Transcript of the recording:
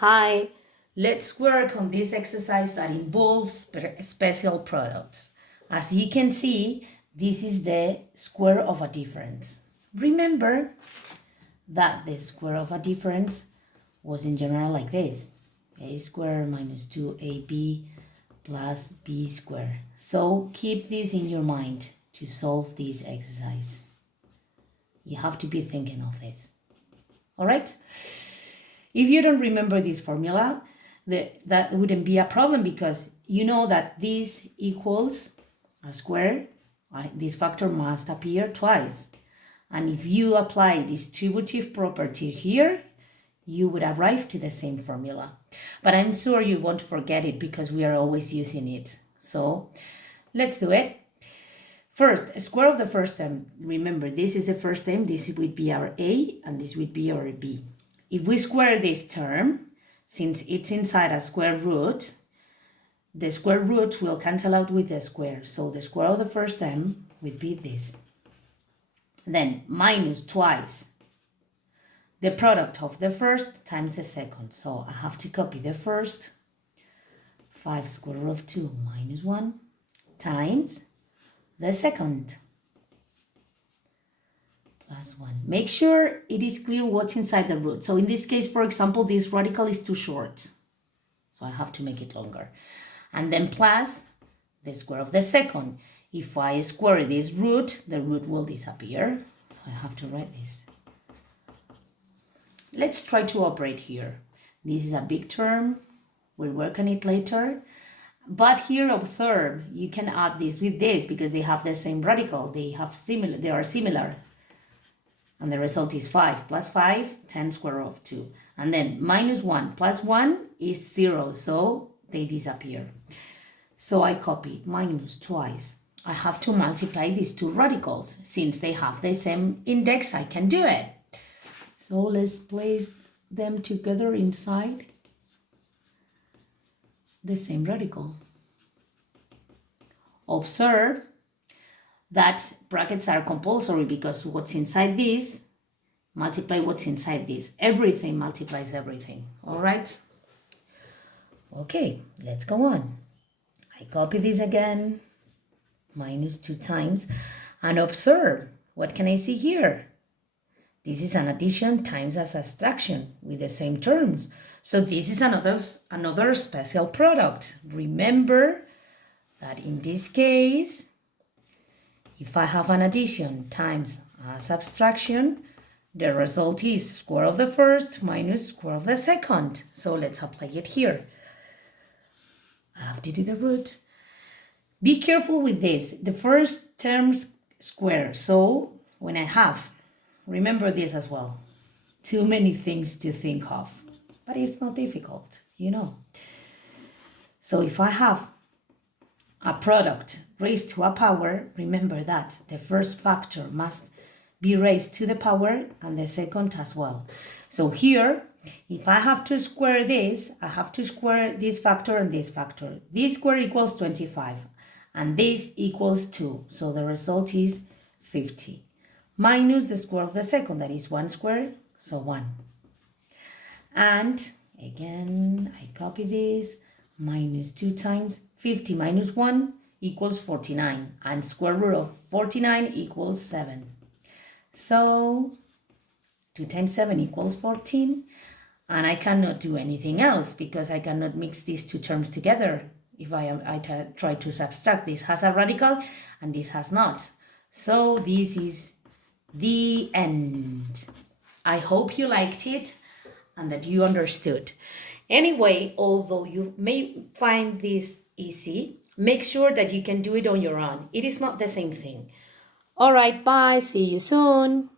Hi, let's work on this exercise that involves special products. As you can see, this is the square of a difference. Remember that the square of a difference was in general like this. A squared minus 2ab plus b squared. So keep this in your mind to solve this exercise. You have to be thinking of this. All right? If you don't remember this formula, that wouldn't be a problem because you know that this equals a square. This factor must appear twice. And if you apply distributive property here, you would arrive to the same formula. But I'm sure you won't forget it because we are always using it. So let's do it. First, square of the first term. Remember, this is the first term. This would be our A and this would be our B. If we square this term, since it's inside a square root, the square root will cancel out with the square. So the square of the first term would be this. Then minus twice the product of the first times the second. So I have to copy the first. 5 square root of 2 minus 1 times the second. Plus 1. Make sure it is clear what's inside the root. So in this case, for example, this radical is too short. So I have to make it longer. And then plus the square of the second. If I square this root, the root will disappear. So I have to write this. Let's try to operate here. This is a big term. We'll work on it later. But here, observe, you can add this with this because they have the same radical. They are similar. And the result is 5 plus 5, 10 square root of 2. And then minus 1 plus 1 is 0, so they disappear. So I copy minus twice. I have to multiply these two radicals. Since they have the same index, I can do it. So let's place them together inside the same radical. Observe that brackets are compulsory because what's inside this multiply what's inside this. Everything multiplies everything. All right? Okay, let's go on. I copy this again, minus 2 times, and observe, what can I see here? This is an addition times a subtraction with the same terms. So this is another special product. Remember that in this case, if I have an addition times a subtraction, the result is square of the first minus square of the second. So let's apply it here. I have to do the root. Be careful with this. The first term's square. So when I have, remember this as well. Too many things to think of. But it's not difficult, you know. So if I have a product raised to a power, remember that the first factor must be raised to the power and the second as well. So here, if I have to square this, I have to square this factor and this factor. This square equals 25 and this equals 2. So the result is 50. Minus the square of the second, that is 1 squared, so 1. And again, I copy this, minus 2 times 50 minus 1 equals 49, and square root of 49 equals 7. So 2 times 7 equals 14, and I cannot do anything else because I cannot mix these two terms together. If I try to subtract, this has a radical and this has not. So this is the end. I hope you liked it and that you understood. Anyway, although you may find this easy, make sure that you can do it on your own. It is not the same thing. All right, bye. See you soon.